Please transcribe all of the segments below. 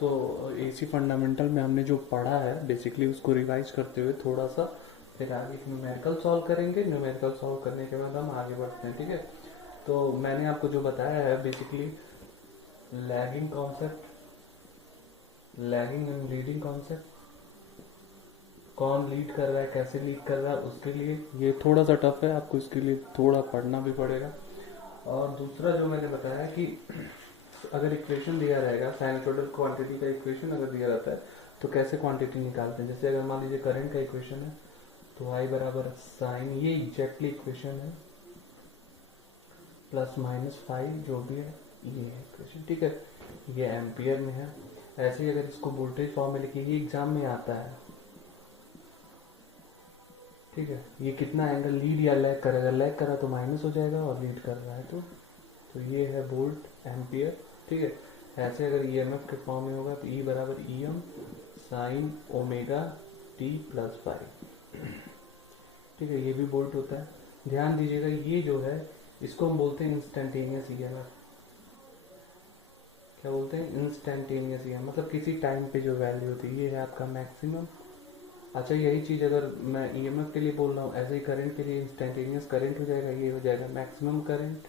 तो AC fundamental में हमने जो पढ़ा है बेसिकली उसको रिवाइज करते हुए थोड़ा सा फिर आगे न्यूमेरिकल सॉल्व करेंगे। न्यूमेरिकल सॉल्व करने के बाद हम आगे बढ़ते हैं, ठीक है। तो मैंने आपको जो बताया है basically lagging concept, lagging and leading concept, कौन लीड कर रहा है, कैसे लीड कर रहा है, उसके लिए ये थोड़ा सा टफ है, आपको इसके लिए थोड़ा पढ़ना भी पड़ेगा। और दूसरा जो मैंने बताया कि अगर इक्वेशन दिया रहेगा, साइनसोइडल क्वांटिटी का इक्वेशन अगर दिया रहता है तो कैसे क्वांटिटी निकालते हैं। जैसे अगर मान लीजिए करंट का इक्वेशन है तो आई बराबर साइन, ये एग्जैक्टली इक्वेशन है, प्लस माइनस फाइव जो भी है ये है इक्वेशन, ठीक है। ये एम्पियर में है। ऐसे ही अगर इसको वोल्टेज फॉर्म में लिखिए, ये एग्जाम में आता है, ठीक है। ये कितना एंगल लीड या लैग करेगा, लैग करा तो माइनस हो जाएगा और लीड कर रहा है तो ये है वोल्ट एम्पियर, ठीक है। ऐसे अगर ईएमएफ के फॉर्म में होगा तो ई बराबर E M sine omega T plus five, ठीक है। ये भी वोल्ट होता है। ध्यान दीजिएगा ये जो है इसको हम बोलते हैं इंस्टेंटेनियस ईएमएफ। क्या बोलते हैं? इंस्टेंटेनियस ईएमएफ, मतलब किसी टाइम पे जो वैल्यू होती है, ये है आपका मैक्सिमम। अच्छा, यही चीज़ अगर मैं ईएमएफ के लिए बोल रहा हूँ, ऐसे ही करंट के लिए इंस्टेंटेनियस करंट हो जाएगा, ये हो जाएगा मैक्सिमम करंट,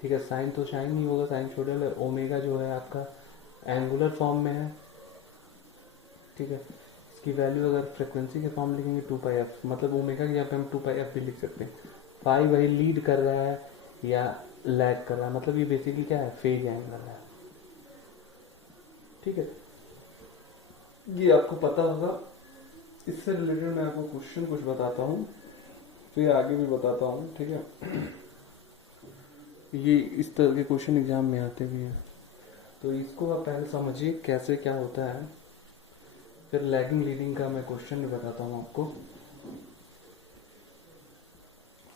ठीक है। साइन तो शाइन नहीं होगा, साइनसोइडल है। ओमेगा जो है आपका एंगुलर फॉर्म में है, ठीक है। इसकी वैल्यू अगर फ्रिक्वेंसी के फॉर्म लिखेंगे 2πf, मतलब ओमेगा की यहाँ पे हम 2πf भी लिख सकते हैं। फाइव वही लीड कर रहा है या लैग कर रहा है, मतलब ये बेसिकली क्या है, फेज एंगल है, ठीक है। ये आपको पता होगा। इससे रिलेटेड मैं आपको क्वेश्चन कुछ बताता हूँ, फिर आगे भी बताता हूँ, ठीक है। ये इस तरह के क्वेश्चन एग्जाम में आते भी हैं, तो इसको आप पहले समझिए कैसे क्या होता है, फिर लैगिंग लीडिंग का मैं क्वेश्चन भी बताता हूँ आपको।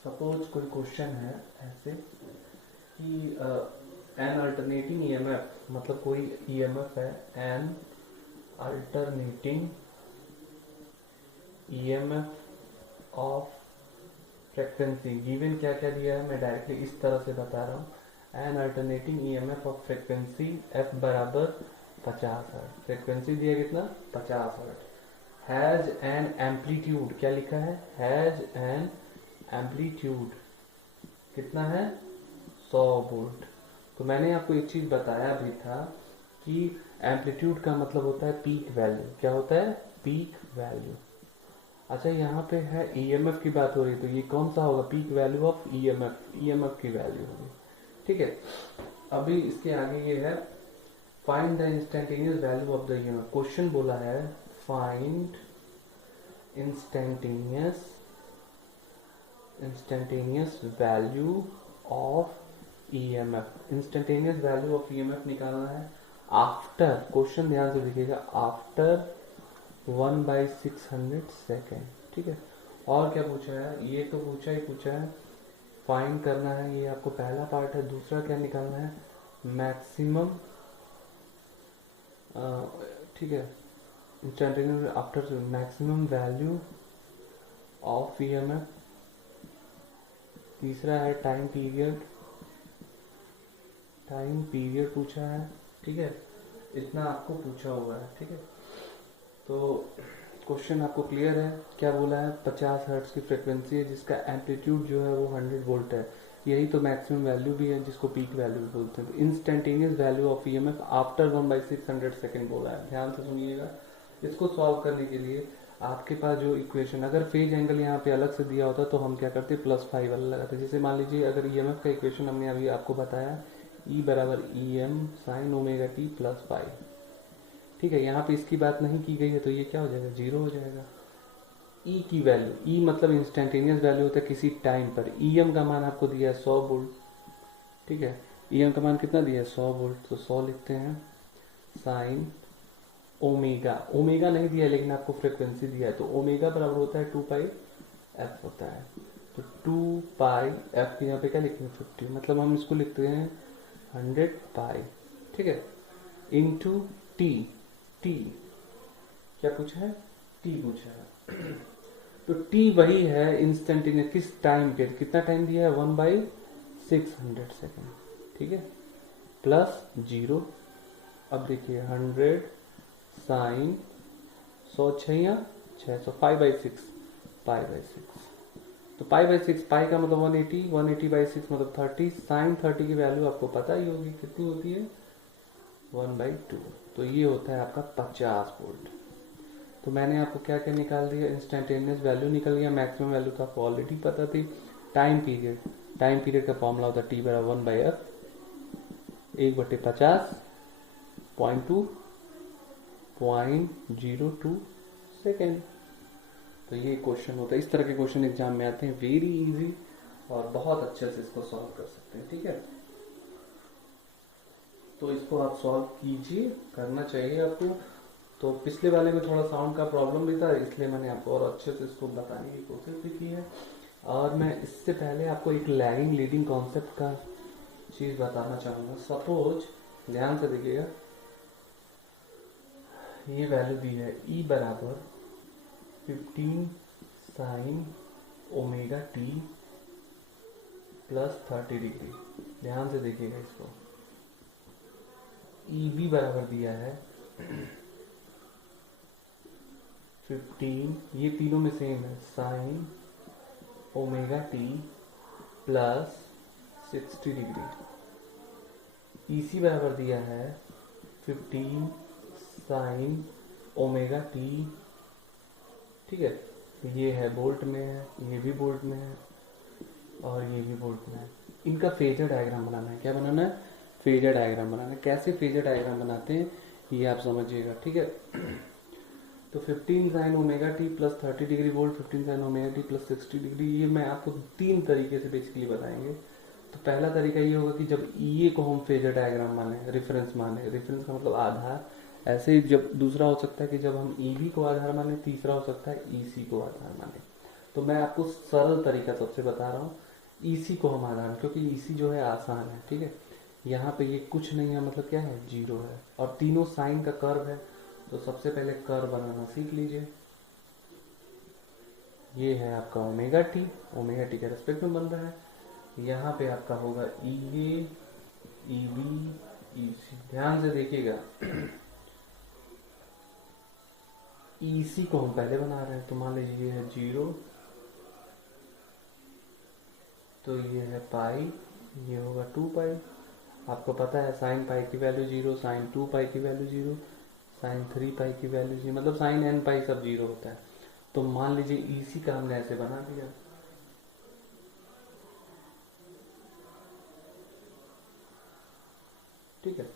सपोज कोई क्वेश्चन है ऐसे कि एन अल्टरनेटिंग ईएमएफ, मतलब कोई ईएमएफ है, N alternating EMF of frequency given, क्या क्या दिया है मैं डायरेक्टली इस तरह से बता रहा हूँ। N alternating EMF of frequency F बराबर 50 हर्ट्ज, फ्रिक्वेंसी दिया कितना, 50 हर्ट्ज, हैज एन एम्पलीट्यूड, क्या लिखा है, हैज एन एम्पलीट्यूड कितना है, 100 वोल्ट। तो मैंने आपको एक चीज बताया भी था कि एम्पलीट्यूड का मतलब होता है पीक वैल्यू। क्या होता है, पीक वैल्यू। अच्छा, यहाँ पे है ईएमएफ की बात हो रही, तो ये कौन सा होगा, peak value of EMF, EMF की वैल्यू होगी, ठीक है। अभी इसके आगे ये है find the instantaneous value of the EMF. Question बोला है find instantaneous value of EMF. Instantaneous value of EMF निकालना है आफ्टर, क्वेश्चन ध्यान से देखिएगा, आफ्टर 1/600 सेकेंड, ठीक है। और क्या पूछा है, ये तो पूछा है फाइंड करना है, ये आपको पहला पार्ट है। दूसरा क्या निकालना है, मैक्सिमम, ठीक है, instantaneous after maximum value of EMF. तीसरा है टाइम पीरियड पूछा है, ठीक है। इतना आपको पूछा हुआ है, ठीक है। तो क्वेश्चन आपको क्लियर है, क्या बोला है, 50 हर्ट्ज की फ्रिक्वेंसी है जिसका एम्पलीट्यूड जो है वो 100 वोल्ट है, यही तो मैक्सिमम वैल्यू भी है जिसको पीक वैल्यू बोलते हैं। Instantaneous value of EMF after 1/600 second बोला है, ध्यान से सुनिएगा। इसको सॉल्व करने के लिए आपके पास जो इक्वेशन, अगर फेज एंगल यहाँ पे अलग से दिया होता तो हम क्या करते, +5 वाला लगाते। जैसे मान लीजिए अगर ईएमएफ का इक्वेशन हमने अभी आपको बताया, ई बराबर E M sine omega T plus 5, ठीक है। यहाँ पे इसकी बात नहीं की गई है तो ये क्या हो जाएगा, 0 हो जाएगा। ई की वैल्यू, ई मतलब इंस्टेंटेनियस वैल्यू होता है किसी टाइम पर। ई एम का मान आपको दिया है 100 वोल्ट, ठीक है। ई एम का मान कितना दिया है, 100 वोल्ट, तो 100 लिखते हैं साइन ओमेगा, ओमेगा नहीं दिया लेकिन आपको फ्रिक्वेंसी दिया है, तो ओमेगा बराबर होता है 2πf होता है। तो 2πf के यहाँ पे क्या लिखेंगे, 50, मतलब हम इसको लिखते हैं 100π, ठीक है, इंटू टी। टी क्या पूछा है, टी पूछा है। तो टी वही है इंस्टेंटेनियस, किस टाइम पे, कितना टाइम दिया है, 1/600 सेकेंड, ठीक है, +0। अब देखिए 100 साइन 100 6 600 5/6 पाई/6। तो पाई/6 पाई का मतलब 180 180/6 मतलब 30 साइन 30 की वैल्यू आपको पता ही होगी कितनी होती है 1/2। तो ये होता है आपका 50 वोल्ट। तो मैंने आपको क्या क्या निकाल दिया, इंस्टेंटेनियस वैल्यू निकल गया, मैक्सिमम वैल्यू तो आपको ऑलरेडी पता थी। टाइम पीरियड का फॉर्मूला होता है T बराबर 1/f 1/50 0.02 सेकेंड। तो ये क्वेश्चन होता है, इस तरह के क्वेश्चन एग्जाम में आते हैं, वेरी इजी और बहुत अच्छे से इसको सॉल्व कर सकते हैं। ठीक है, तो इसको आप सॉल्व कीजिए, करना चाहिए आपको। तो पिछले वाले में थोड़ा साउंड का प्रॉब्लम भी था, इसलिए मैंने आपको और अच्छे से इसको बताने की कोशिश भी की है। और मैं इससे पहले आपको एक लैगिंग लीडिंग कॉन्सेप्ट का चीज बताना चाहूंगा। सपोज ध्यान से देखिएगा, ये वैल्यू दी है E बराबर 15 sign omega T plus 30 degree. ध्यान से देखिएगा इसको, EB बराबर दिया है 15, ये तीनों में सेम है, sign omega T plus 60 degree. EC बराबर दिया है 15 साइन ओमेगा टी, ठीक है, ये है वोल्ट में है, ये भी वोल्ट में है और ये भी वोल्ट में है। इनका फेजर डायग्राम बनाना है। क्या बनाना है? फेजर डायग्राम बनाना है। कैसे फेजर डायग्राम बनाते हैं ये आप समझिएगा। ठीक है, तो 15 sign omega T plus 30 degree volt, 15 sign omega T plus 60 degree, ये मैं आपको 3 तरीके से बेसिकली बताएंगे। तो पहला तरीका ये होगा कि जब ये को हम फेजर डायग्राम माने, रेफरेंस माने, रेफरेंस का मतलब आधार। ऐसे ही जब दूसरा हो सकता है कि जब हम EB को आधार माने, तीसरा हो सकता है EC को आधार माने। तो मैं आपको सरल तरीका सबसे बता रहा हूँ, EC को हम आधार, क्योंकि EC जो है आसान है। ठीक है, यहाँ पे ये कुछ नहीं है, मतलब क्या है, 0 है और तीनों साइन का कर्व है। तो सबसे पहले कर्व बनाना सीख लीजिए। ये है आपका ओमेगा टी के रेस्पेक्ट में बन रहा है। यहाँ पे आपका होगा EA EB EC। ध्यान से देखिएगा, EC को हम पहले बना रहे हैं, तो मान लीजिए ये है 0, तो ये है पाई, ये होगा 2 पाई। आपको पता है साइन पाई की वैल्यू 0, साइन 2 पाई की वैल्यू 0, साइन 3 पाई की वैल्यू 0, मतलब साइन n पाई सब 0 होता है। तो मान लीजिए EC का हमने ऐसे बना दिया। ठीक है,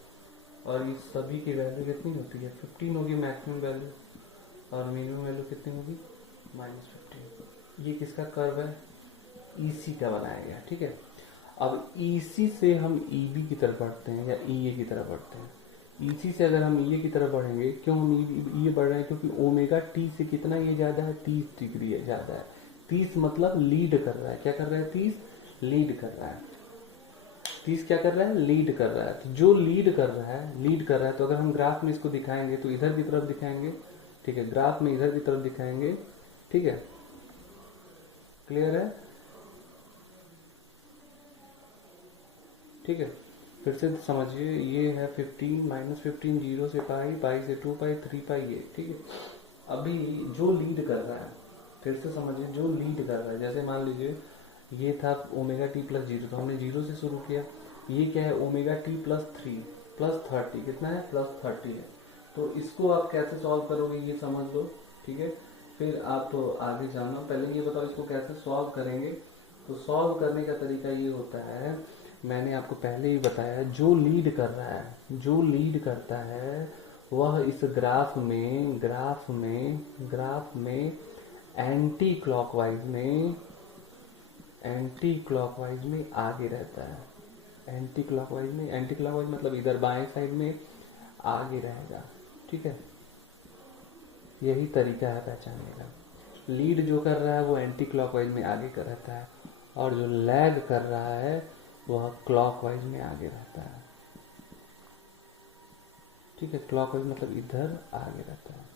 और इस सभी की वैल्यू कितनी होती है, 15 होगी मैक्सिमम वैल्यू, और मिनिमम वैल्यू कितनी होगी, -15। ये किसका कर्व है, EC का बनाया गया। ठीक है, अब EC से हम EB की तरफ बढ़ते हैं या EA की तरफ बढ़ते हैं। EC से अगर हम EA की तरफ बढ़ेंगे, क्यों हम EA बढ़ रहे हैं, क्योंकि ओमेगा टी से कितना ये ज़्यादा है, 30 डिग्री है ज़्यादा है। 30 मतलब लीड कर रहा है। क्या कर रहा है, 30 लीड कर रहा है। 30 क्या कर रहा है, लीड कर रहा है। तो जो लीड कर रहा है, तो अगर हम ग्राफ में इसको दिखाएंगे तो इधर की तरफ दिखाएंगे। ठीक है, ग्राफ में इधर की तरफ दिखाएंगे। ठीक है, क्लियर है? ठीक है, फिर से समझिए, ये है 15 -15, 0 से पाई, पाई से 2 पाई, 3 पाई ये। ठीक है, अभी जो लीड कर रहा है, फिर से समझिए, जो लीड कर रहा है, जैसे मान लीजिए ये था ओमेगा टी प्लस 0, तो हमने 0 से शुरू किया। ये क्या है, ओमेगा टी प्लस 3 प्लस 30, कितना है, प्लस 30 है। तो इसको आप कैसे सॉल्व करोगे ये समझ लो। ठीक है, फिर आप आगे जाना, पहले ये बताओ इसको कैसे सॉल्व करेंगे। तो सॉल्व करने का तरीका ये होता है, मैंने आपको पहले ही बताया, जो लीड कर रहा है, जो लीड करता है वह इस ग्राफ में एंटी क्लॉकवाइज में आगे रहता है। एंटी क्लॉकवाइज मतलब इधर बाएं साइड में आगे रहेगा। ठीक है, यही तरीका है पहचानने का। लीड जो कर रहा है वो एंटी क्लॉकवाइज में आगे का रहता है, और जो लैग कर रहा है वह क्लॉकवाइज में आगे रहता है। ठीक है, क्लॉकवाइज मतलब इधर आगे रहता है।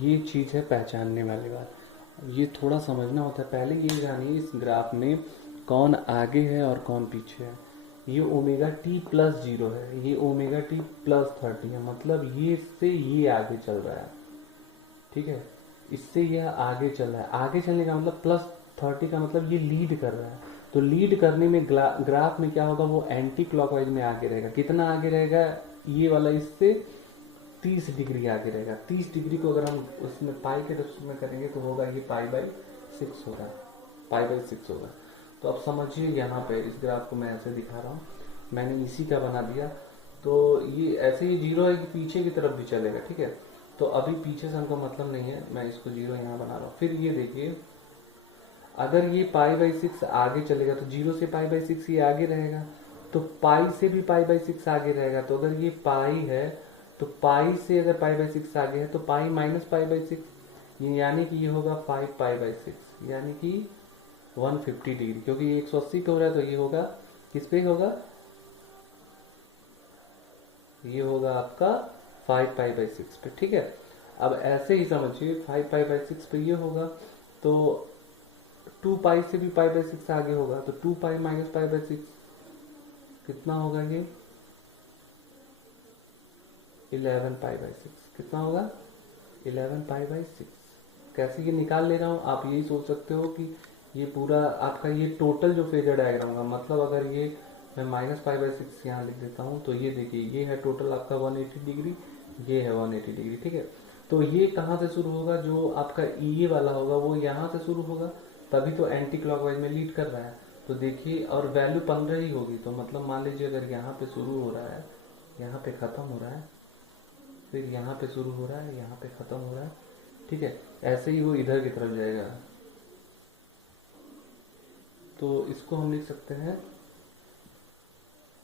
ये चीज है पहचानने वाली बात। ये थोड़ा समझना होता है। पहले ये जानिए इस ग्राफ में कौन आगे है और कौन पीछे है। ये ओमेगा टी प्लस 0 है, ये ओमेगा टी प्लस 30 है, मतलब ये इससे ये आगे चल रहा है, ठीक है, इससे यह आगे चल रहा है। आगे चलने का मतलब प्लस 30 का मतलब ये लीड कर रहा है। तो लीड करने में ग्राफ में क्या होगा, वो एंटी क्लॉकवाइज में आगे रहेगा। कितना आगे रहेगा, ये वाला इससे 30 डिग्री आगे रहेगा। 30 डिग्री को अगर हम उसमें पाई के टर्म्स में करेंगे तो होगा ये पाई बाई 6 होगा, पाई बाई 6 होगा। तो अब समझिए यहाँ पे इस ग्राफ को मैं ऐसे दिखा रहा हूँ, मैंने इसी का बना दिया। तो ये ऐसे ही 0 है कि पीछे की तरफ भी चलेगा, ठीक है। तो अभी पीछे से हमको मतलब नहीं है, मैं इसको 0 यहाँ बना रहा हूँ। फिर ये देखिए, अगर ये पाई बाई 6 आगे चलेगा तो 0 से पाई बाई 6 ये आगे रहेगा, तो पाई से भी पाई बाई 6 आगे रहेगा। तो अगर ये पाई है तो पाई से अगर पाई बाई 6 आगे है तो पाई माइनस पाई बाई 6, यानी कि ये होगा 5 पाई बाई 6, यानी कि 150 डिग्री, क्योंकि ये 180 पे हो रहा है तो ये होगा किस पे होगा, ये होगा आपका 5 पाई बाई 6 पे, ठीक है। अब ऐसे ही समझिए 5 पाई बाई 6 पे ये होगा, तो 2 पाई से भी पाई बाई 6 आगे होगा, तो 2 पाई माइनस पाई बाई 6 कितना होगा, ये 11 पाई बाई 6 कितना होगा, 11 पाई बाई 6। कैसे ये निकाल ले रहा हूँ, आप यही सोच सकते हो कि ये पूरा आपका ये टोटल जो फेजर डायग्राम होगा, मतलब अगर ये मैं माइनस पाई बाई 6 यहाँ लिख देता हूँ, तो ये देखिए ये है टोटल आपका 180 डिग्री, ये है 180 डिग्री, ठीक है। तो ये कहाँ से शुरू होगा, जो आपका ये वाला होगा वो यहाँ से शुरू होगा, तभी तो एंटी क्लॉकवाइज में लीड कर रहा है। तो देखिए, और वैल्यू 15 ही होगी, तो मतलब मान लीजिए अगर यहाँ पे शुरू हो रहा है, यहाँ पे ख़त्म हो रहा है, फिर यहाँ पे शुरू हो रहा है, यहाँ पे ख़त्म हो रहा है, ठीक है, ऐसे ही वो इधर की तरफ जाएगा। तो इसको हम लिख सकते हैं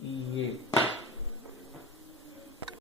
ये